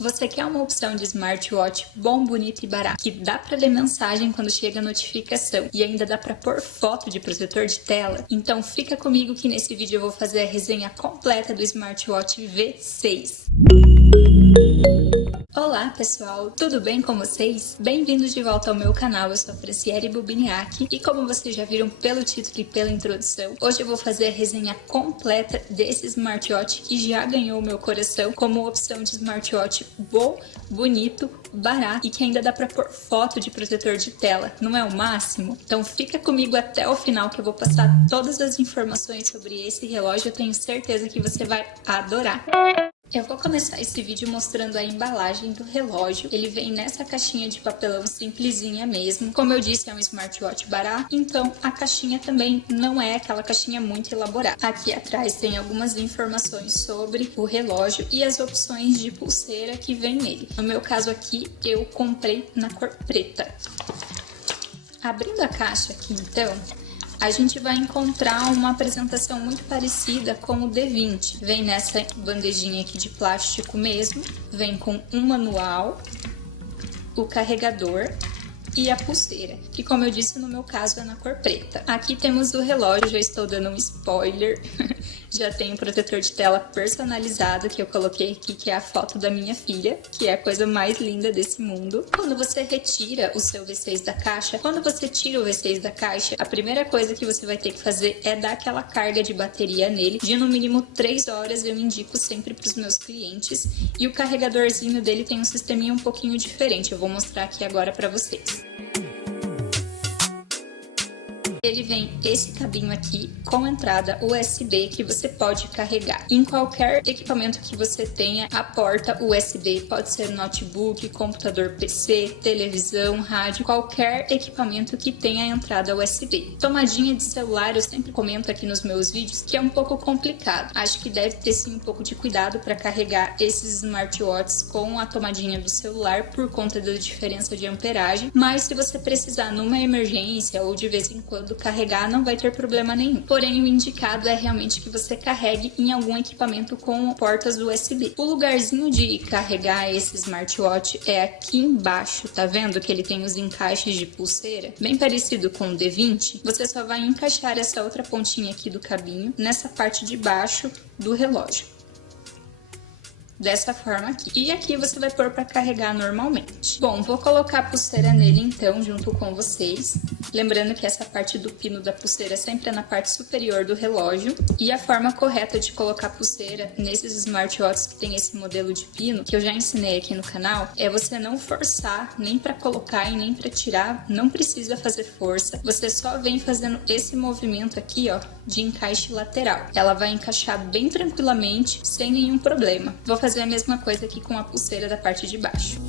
Você quer uma opção de smartwatch bom, bonito e barato, que dá para ler mensagem quando chega a notificação e ainda dá para pôr foto de protetor de tela? Então fica comigo que nesse vídeo eu vou fazer a resenha completa do smartwatch V6. Olá pessoal, tudo bem com vocês? Bem-vindos de volta ao meu canal, eu sou a Franciele Bubiniak e como vocês já viram pelo título e pela introdução, hoje eu vou fazer a resenha completa desse smartwatch que já ganhou o meu coração como opção de smartwatch bom, bonito, barato e que ainda dá para pôr foto de protetor de tela, não é o máximo? Então fica comigo até o final que eu vou passar todas as informações sobre esse relógio, eu tenho certeza que você vai adorar. Eu vou começar esse vídeo mostrando a embalagem do relógio. Ele vem nessa caixinha de papelão simplesinha mesmo. Como eu disse, é um smartwatch barato, então a caixinha também não é aquela caixinha muito elaborada. Aqui atrás tem algumas informações sobre o relógio e as opções de pulseira que vem nele. No meu caso aqui, eu comprei na cor preta. Abrindo a caixa aqui então, a gente vai encontrar uma apresentação muito parecida com o D20. Vem nessa bandejinha aqui de plástico mesmo, vem com um manual, o carregador e a pulseira, que como eu disse no meu caso é na cor preta. Aqui temos o relógio, já estou dando um spoiler, já tem um protetor de tela personalizado que eu coloquei aqui, que é a foto da minha filha, que é a coisa mais linda desse mundo. Quando você retira o seu V6 da caixa, quando você tira o V6 da caixa, a primeira coisa que você vai ter que fazer é dar aquela carga de bateria nele, de no mínimo 3 horas, eu indico sempre para os meus clientes, e o carregadorzinho dele tem um sisteminha um pouquinho diferente, eu vou mostrar aqui agora para vocês. Ele vem esse cabinho aqui com entrada USB que você pode carregar. Em qualquer equipamento que você tenha, a porta USB pode ser notebook, computador PC, televisão, rádio, qualquer equipamento que tenha entrada USB. Tomadinha de celular, eu sempre comento aqui nos meus vídeos que é um pouco complicado. Acho que deve ter sim um pouco de cuidado para carregar esses smartwatches com a tomadinha do celular por conta da diferença de amperagem, mas se você precisar numa emergência ou de vez em quando carregar, não vai ter problema nenhum. Porém, o indicado é realmente que você carregue em algum equipamento com portas USB. O lugarzinho de carregar esse smartwatch é aqui embaixo, tá vendo que ele tem os encaixes de pulseira? Bem parecido com o D20. Você só vai encaixar essa outra pontinha aqui do cabinho nessa parte de baixo do relógio. Dessa forma aqui. E aqui você vai pôr para carregar normalmente. Bom, vou colocar a pulseira nele então, junto com vocês. Lembrando que essa parte do pino da pulseira sempre é na parte superior do relógio. E a forma correta de colocar a pulseira nesses smartwatches que tem esse modelo de pino, que eu já ensinei aqui no canal, é você não forçar nem para colocar e nem para tirar. Não precisa fazer força. Você só vem fazendo esse movimento aqui, ó, de encaixe lateral. Ela vai encaixar bem tranquilamente, sem nenhum problema. Vou fazer a mesma coisa aqui com a pulseira da parte de baixo.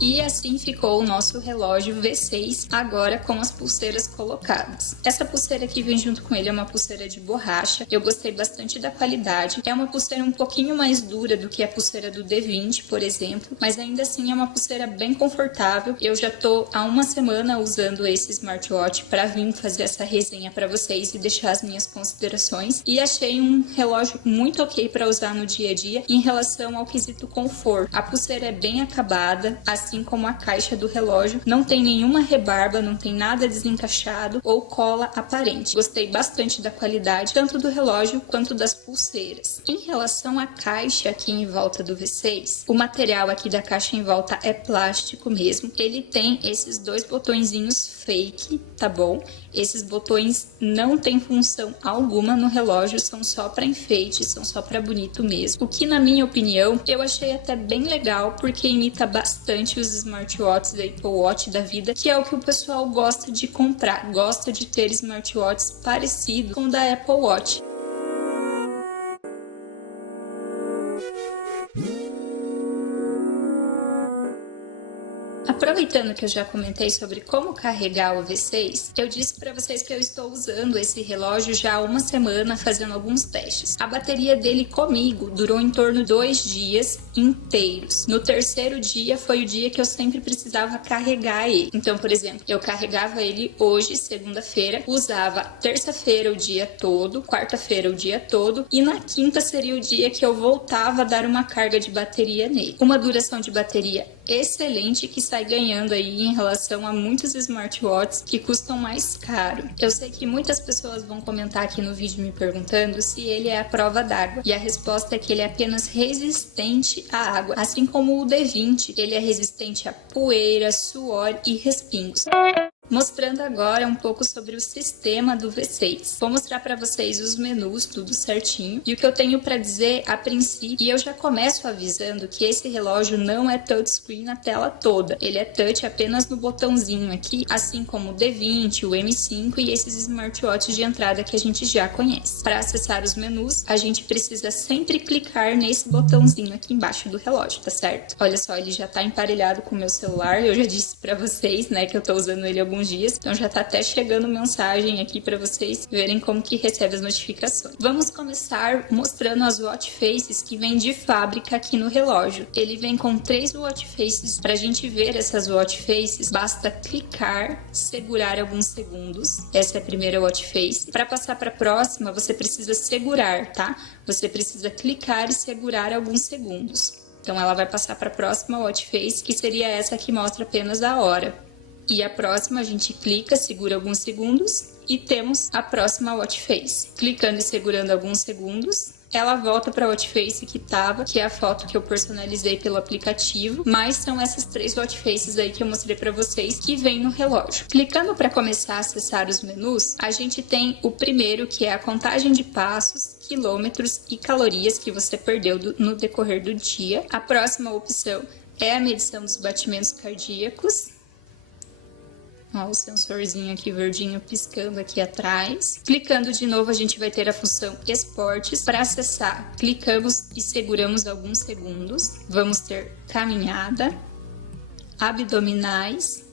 E assim ficou o nosso relógio V6, agora com as pulseiras colocadas. Essa pulseira que vem junto com ele é uma pulseira de borracha, eu gostei bastante da qualidade. É uma pulseira um pouquinho mais dura do que a pulseira do D20, por exemplo, mas ainda assim é uma pulseira bem confortável. Eu já tô há uma semana usando esse smartwatch para vir fazer essa resenha para vocês e deixar as minhas considerações. E achei um relógio muito ok para usar no dia a dia em relação ao quesito conforto. A pulseira é bem acabada, assim como a caixa do relógio, não tem nenhuma rebarba, não tem nada desencaixado ou cola aparente. Gostei bastante da qualidade, tanto do relógio quanto das pulseiras. Em relação à caixa aqui em volta do V6, o material aqui da caixa em volta é plástico mesmo. Ele tem esses dois botõezinhos fake, tá bom? Esses botões não têm função alguma no relógio, são só para enfeite, são só para bonito mesmo. O que, na minha opinião, eu achei até bem legal, porque imita bastante os smartwatches da Apple Watch da vida, que é o que o pessoal gosta de comprar, gosta de ter smartwatches parecidos com o da Apple Watch. Aproveitando que eu já comentei sobre como carregar o V6, eu disse para vocês que eu estou usando esse relógio já há uma semana fazendo alguns testes. A bateria dele comigo durou em torno de 2 dias inteiros. No terceiro dia foi o dia que eu sempre precisava carregar ele. Então, por exemplo, eu carregava ele hoje, segunda-feira, usava terça-feira o dia todo, quarta-feira o dia todo e na quinta seria o dia que eu voltava a dar uma carga de bateria nele. Uma duração de bateria excelente que sai ganhando aí em relação a muitos smartwatches que custam mais caro. Eu sei que muitas pessoas vão comentar aqui no vídeo me perguntando se ele é à prova d'água e a resposta é que ele é apenas resistente à água, assim como o D20, ele é resistente a poeira, suor e respingos. Mostrando agora um pouco sobre o sistema do V6. Vou mostrar para vocês os menus, tudo certinho. E o que eu tenho para dizer a princípio, e eu já começo avisando que esse relógio não é touchscreen na tela toda. Ele é touch apenas no botãozinho aqui, assim como o D20, o M5 e esses smartwatches de entrada que a gente já conhece. Para acessar os menus, a gente precisa sempre clicar nesse botãozinho aqui embaixo do relógio, tá certo? Olha só, ele já está emparelhado com o meu celular. Eu já disse para vocês, né, que eu tô usando ele alguns dias, então já tá até chegando mensagem aqui para vocês verem como que recebe as notificações. Vamos começar mostrando as watch faces que vem de fábrica aqui no relógio. Ele vem com 3 watch faces. Pra gente ver essas watch faces, basta clicar, segurar alguns segundos. Essa é a primeira watch face. Para passar para a próxima, você precisa segurar, tá? Você precisa clicar e segurar alguns segundos. Então ela vai passar para a próxima watch face, que seria essa que mostra apenas a hora. E a próxima a gente clica, segura alguns segundos e temos a próxima watch face. Clicando e segurando alguns segundos, ela volta para a watch face que tava, que é a foto que eu personalizei pelo aplicativo, mas são essas 3 watch faces aí que eu mostrei para vocês que vem no relógio. Clicando para começar a acessar os menus, a gente tem o primeiro, que é a contagem de passos, quilômetros e calorias que você perdeu no decorrer do dia. A próxima opção é a medição dos batimentos cardíacos. Ó, o sensorzinho aqui verdinho piscando aqui atrás. Clicando de novo, a gente vai ter a função Esportes. Para acessar, clicamos e seguramos alguns segundos. Vamos ter caminhada, abdominais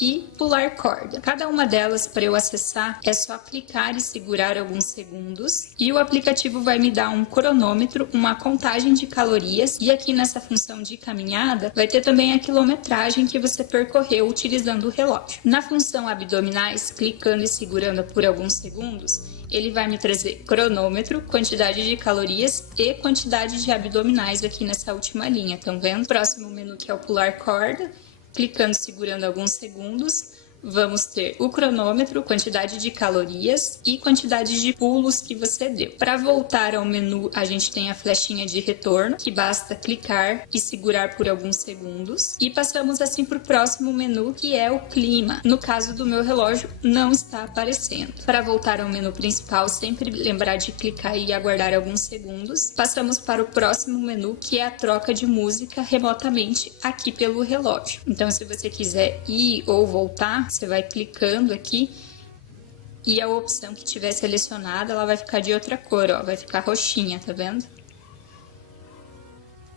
e pular corda. Cada uma delas, para eu acessar, é só clicar e segurar alguns segundos e o aplicativo vai me dar um cronômetro, uma contagem de calorias e aqui nessa função de caminhada vai ter também a quilometragem que você percorreu utilizando o relógio. Na função abdominais, clicando e segurando por alguns segundos, ele vai me trazer cronômetro, quantidade de calorias e quantidade de abdominais aqui nessa última linha, estão vendo? Próximo menu que é o pular corda. Clicando e segurando alguns segundos, vamos ter o cronômetro, quantidade de calorias e quantidade de pulos que você deu. Para voltar ao menu, a gente tem a flechinha de retorno, que basta clicar e segurar por alguns segundos. E passamos assim para o próximo menu, que é o clima. No caso do meu relógio, não está aparecendo. Para voltar ao menu principal, sempre lembrar de clicar e aguardar alguns segundos. Passamos para o próximo menu, que é a troca de música remotamente aqui pelo relógio. Então, se você quiser ir ou voltar, você vai clicando aqui e a opção que tiver selecionada, ela vai ficar de outra cor, ó, vai ficar roxinha, tá vendo?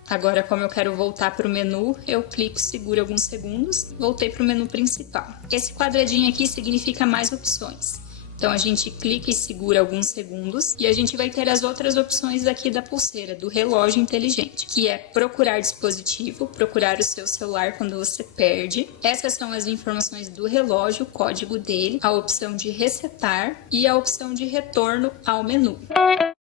Agora, como eu quero voltar para o menu, eu clico, seguro alguns segundos, voltei para o menu principal. Esse quadradinho aqui significa mais opções. Então, a gente clica e segura alguns segundos e a gente vai ter as outras opções aqui da pulseira, do relógio inteligente, que é procurar dispositivo, procurar o seu celular quando você perde. Essas são as informações do relógio, o código dele, a opção de resetar e a opção de retorno ao menu.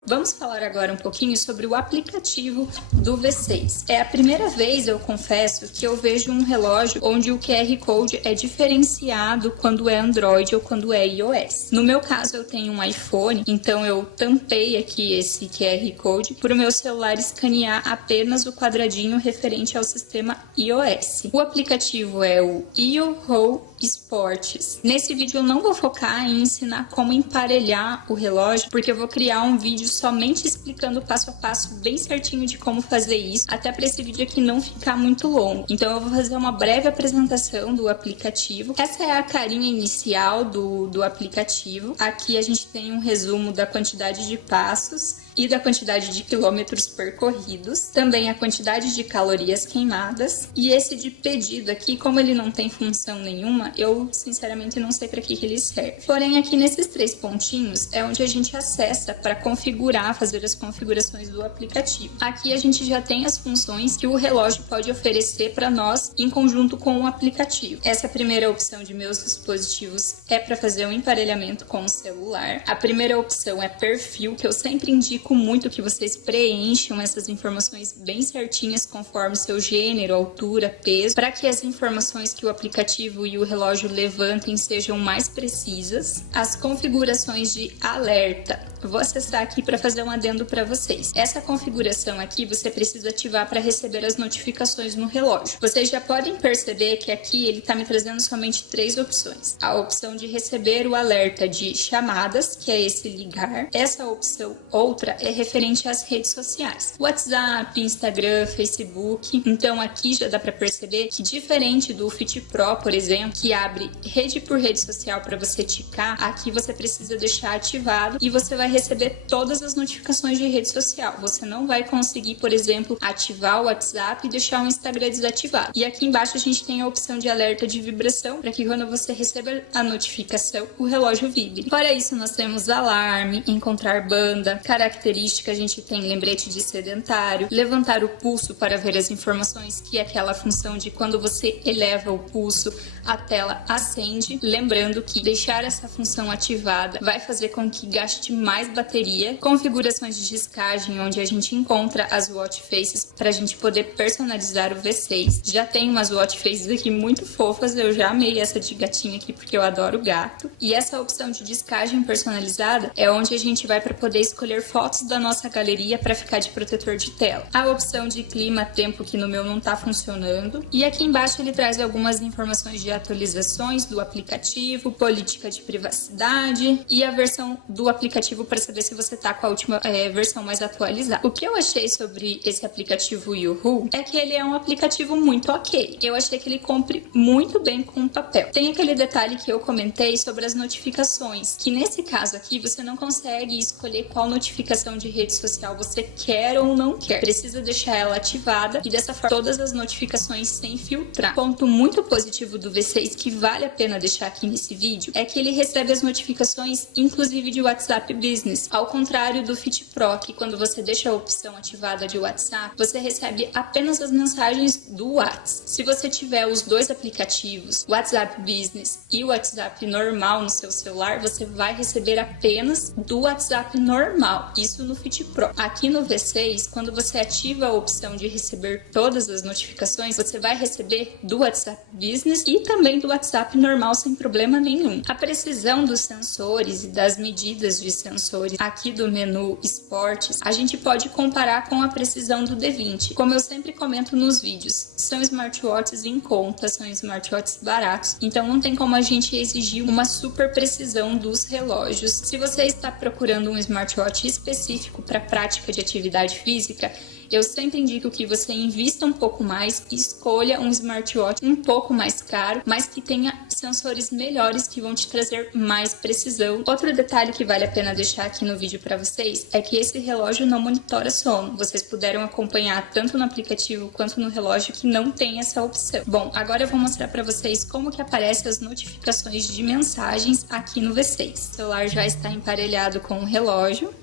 Vamos falar agora um pouquinho sobre o aplicativo do V6. É a primeira vez, eu confesso, que eu vejo um relógio onde o QR Code é diferenciado quando é Android ou quando é iOS. No meu caso, eu tenho um iPhone, então eu tampei aqui esse QR Code para o meu celular escanear apenas o quadradinho referente ao sistema iOS. O aplicativo é o Yoho Sports. Nesse vídeo eu não vou focar em ensinar como emparelhar o relógio, porque eu vou criar um vídeo somente explicando passo a passo bem certinho de como fazer isso, até para esse vídeo aqui não ficar muito longo. Então eu vou fazer uma breve apresentação do aplicativo. Essa é a carinha inicial do aplicativo. Aqui a gente tem um resumo da quantidade de passos e da quantidade de quilômetros percorridos, também a quantidade de calorias queimadas, e esse de pedido aqui, como ele não tem função nenhuma, eu sinceramente não sei para que ele serve. Porém, aqui nesses 3 pontinhos é onde a gente acessa para configurar, fazer as configurações do aplicativo. Aqui a gente já tem as funções que o relógio pode oferecer para nós em conjunto com o aplicativo. Essa primeira opção de meus dispositivos é para fazer um emparelhamento com o celular. A primeira opção é perfil, que eu sempre indico muito que vocês preencham essas informações bem certinhas conforme seu gênero, altura, peso, para que as informações que o aplicativo e o relógio levantem sejam mais precisas. As configurações de alerta, vou acessar aqui para fazer um adendo para vocês. Essa configuração aqui você precisa ativar para receber as notificações no relógio. Vocês já podem perceber que aqui ele está me trazendo somente 3 opções. A opção de receber o alerta de chamadas, que é esse ligar. Essa opção outra é referente às redes sociais. WhatsApp, Instagram, Facebook. Então aqui já dá para perceber que diferente do Fit Pro, por exemplo, que abre rede por rede social para você ticar, aqui você precisa deixar ativado e você vai receber todas as notificações de rede social. Você não vai conseguir, por exemplo, ativar o WhatsApp e deixar o Instagram desativado. E aqui embaixo a gente tem a opção de alerta de vibração, para que quando você receba a notificação, o relógio vibre. Para isso nós temos alarme, encontrar banda, característica, a gente tem lembrete de sedentário, levantar o pulso para ver as informações, que é aquela função de quando você eleva o pulso, a tela acende. Lembrando que deixar essa função ativada vai fazer com que gaste mais bateria. Configurações de descagem, onde a gente encontra as watch faces para a gente poder personalizar o V6. Já tem umas watch faces aqui muito fofas, eu já amei essa de gatinho aqui porque eu adoro gato. E essa opção de descagem personalizada é onde a gente vai para poder escolher fotos da nossa galeria para ficar de protetor de tela. A opção de clima, tempo, que no meu não está funcionando. E aqui embaixo ele traz algumas informações de atualizações do aplicativo, política de privacidade e a versão do aplicativo para saber se você está com a última versão mais atualizada. O que eu achei sobre esse aplicativo Yuhu é que ele é um aplicativo muito ok. Eu achei que ele cumpre muito bem com o papel. Tem aquele detalhe que eu comentei sobre as notificações, que nesse caso aqui você não consegue escolher qual notificação de rede social você quer ou não quer. Precisa deixar ela ativada e dessa forma todas as notificações sem filtrar. Ponto muito positivo do V6 que vale a pena deixar aqui nesse vídeo é que ele recebe as notificações inclusive de WhatsApp Business, ao contrário do Fit Pro, que quando você deixa a opção ativada de WhatsApp, você recebe apenas as mensagens do WhatsApp. Se você tiver os 2 aplicativos, WhatsApp Business e o WhatsApp normal no seu celular, você vai receber apenas do WhatsApp normal, isso no Fit Pro. Aqui no V6, quando você ativa a opção de receber todas as notificações, você vai receber do WhatsApp Business e também do WhatsApp normal sem problema nenhum. A precisão dos sensores e das medidas de sensores aqui do menu Esportes, a gente pode comparar com a precisão do D20. Como eu sempre comento nos vídeos, são smartwatches em conta, são smartwatches baratos, então não tem como a gente exigir uma super precisão dos relógios. Se você está procurando um smartwatch específico para prática de atividade física, eu sempre indico que você invista um pouco mais e escolha um smartwatch um pouco mais caro, mas que tenha sensores melhores que vão te trazer mais precisão. Outro detalhe que vale a pena deixar aqui no vídeo para vocês é que esse relógio não monitora sono. Vocês puderam acompanhar tanto no aplicativo quanto no relógio que não tem essa opção. Bom, agora eu vou mostrar para vocês como que aparecem as notificações de mensagens aqui no V6. O celular já está emparelhado com o relógio.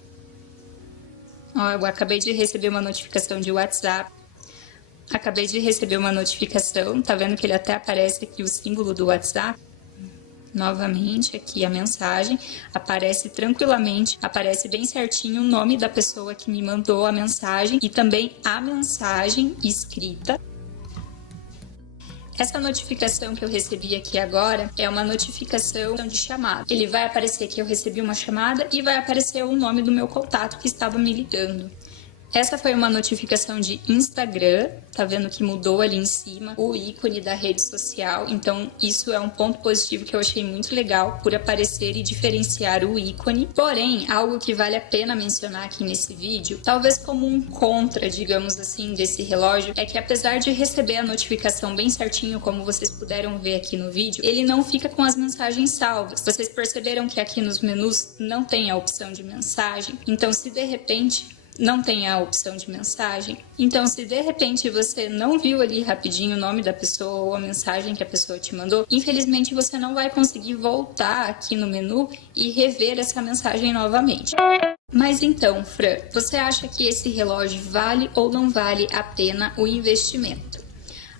Ó, eu acabei de receber uma notificação de WhatsApp. Acabei de receber uma notificação. Tá vendo que ele até aparece aqui o símbolo do WhatsApp? Novamente aqui a mensagem. Aparece tranquilamente. Aparece bem certinho o nome da pessoa que me mandou a mensagem. E também a mensagem escrita. Essa notificação que eu recebi aqui agora é uma notificação de chamada. Ele vai aparecer que eu recebi uma chamada e vai aparecer o nome do meu contato que estava me ligando. Essa foi uma notificação de Instagram, tá vendo que mudou ali em cima o ícone da rede social, então isso é um ponto positivo que eu achei muito legal por aparecer e diferenciar o ícone. Porém, algo que vale a pena mencionar aqui nesse vídeo, talvez como um contra, digamos assim, desse relógio, é que apesar de receber a notificação bem certinho, como vocês puderam ver aqui no vídeo, ele não fica com as mensagens salvas. Vocês perceberam que aqui nos menus não tem a opção de mensagem? Então, se de repente não tem a opção de mensagem, então se de repente você não viu ali rapidinho o nome da pessoa ou a mensagem que a pessoa te mandou, infelizmente você não vai conseguir voltar aqui no menu e rever essa mensagem novamente. Mas então, Fran, você acha que esse relógio vale ou não vale a pena o investimento?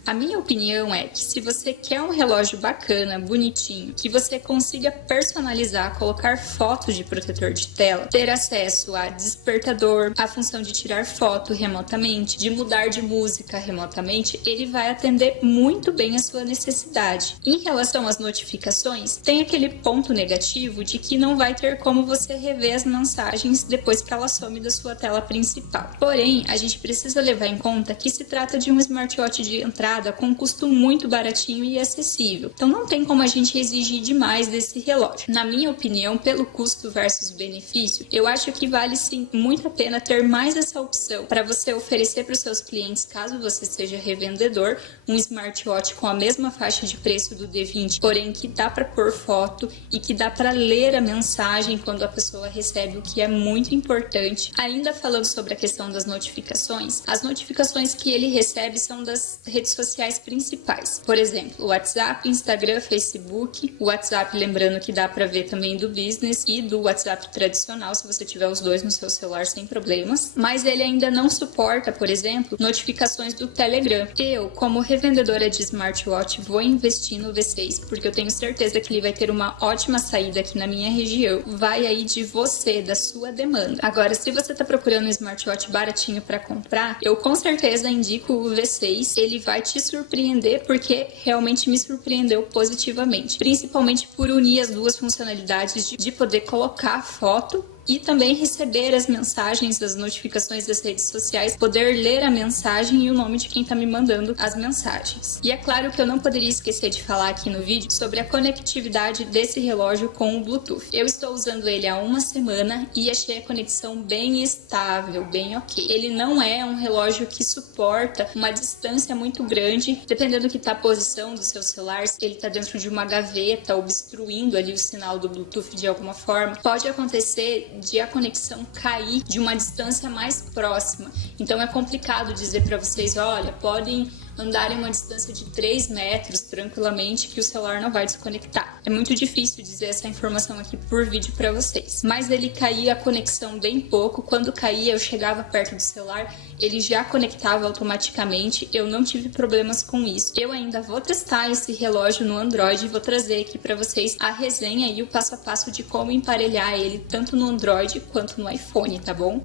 A minha opinião é que se você quer um relógio bacana, bonitinho, que você consiga personalizar, colocar fotos de protetor de tela, ter acesso a despertador, a função de tirar foto remotamente, de mudar de música remotamente, ele vai atender muito bem a sua necessidade. Em relação às notificações, tem aquele ponto negativo de que não vai ter como você rever as mensagens depois que ela some da sua tela principal. Porém, a gente precisa levar em conta que se trata de um smartwatch de entrada com um custo muito baratinho e acessível. Então não tem como a gente exigir demais desse relógio. Na minha opinião, pelo custo versus benefício, eu acho que vale sim muito a pena ter mais essa opção para você oferecer para os seus clientes, caso você seja revendedor, um smartwatch com a mesma faixa de preço do D20, porém que dá para pôr foto e que dá para ler a mensagem quando a pessoa recebe, o que é muito importante. Ainda falando sobre a questão das notificações, as notificações que ele recebe são das redes sociais principais. Por exemplo, o WhatsApp, Instagram, Facebook. O WhatsApp, lembrando que dá para ver também do business e do WhatsApp tradicional, se você tiver os dois no seu celular sem problemas. Mas ele ainda não suporta, por exemplo, notificações do Telegram. Eu, como revendedora de smartwatch, vou investir no V6 porque eu tenho certeza que ele vai ter uma ótima saída aqui na minha região. Vai aí de você, da sua demanda. Agora, se você está procurando um smartwatch baratinho para comprar, eu com certeza indico o V6. Ele vai te surpreender porque realmente me surpreendeu positivamente, principalmente por unir as duas funcionalidades de poder colocar foto e também receber as mensagens, as notificações das redes sociais, poder ler a mensagem e o nome de quem está me mandando as mensagens. E é claro que eu não poderia esquecer de falar aqui no vídeo sobre a conectividade desse relógio com o Bluetooth. Eu estou usando ele há uma semana e achei a conexão bem estável, bem ok. Ele não é um relógio que suporta uma distância muito grande, dependendo que tá a posição do seu celular, se ele está dentro de uma gaveta, obstruindo ali o sinal do Bluetooth de alguma forma, pode acontecer de a conexão cair de uma distância mais próxima. Então é complicado dizer para vocês, olha, podem andar em uma distância de 3 metros tranquilamente que o celular não vai desconectar. É muito difícil dizer essa informação aqui por vídeo para vocês. Mas ele caía a conexão bem pouco. Quando caía, eu chegava perto do celular, ele já conectava automaticamente. Eu não tive problemas com isso. Eu ainda vou testar esse relógio no Android e vou trazer aqui para vocês a resenha e o passo a passo de como emparelhar ele tanto no Android quanto no iPhone, tá bom?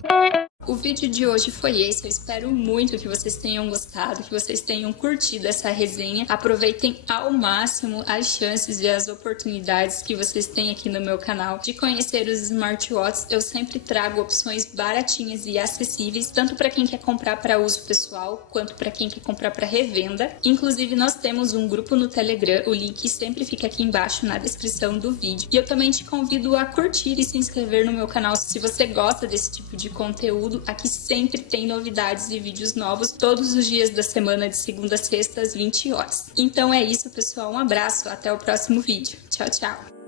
O vídeo de hoje foi esse, eu espero muito que vocês tenham gostado, que vocês tenham curtido essa resenha. Aproveitem ao máximo as chances e as oportunidades que vocês têm aqui no meu canal de conhecer os smartwatches. Eu sempre trago opções baratinhas e acessíveis, tanto para quem quer comprar para uso pessoal, quanto para quem quer comprar para revenda. Inclusive, nós temos um grupo no Telegram, o link sempre fica aqui embaixo na descrição do vídeo. E eu também te convido a curtir e se inscrever no meu canal se você gosta desse tipo de conteúdo. Aqui sempre tem novidades e vídeos novos todos os dias da semana, de segunda a sexta às 20 horas. Então é isso, pessoal. Um abraço, até o próximo vídeo. Tchau, tchau!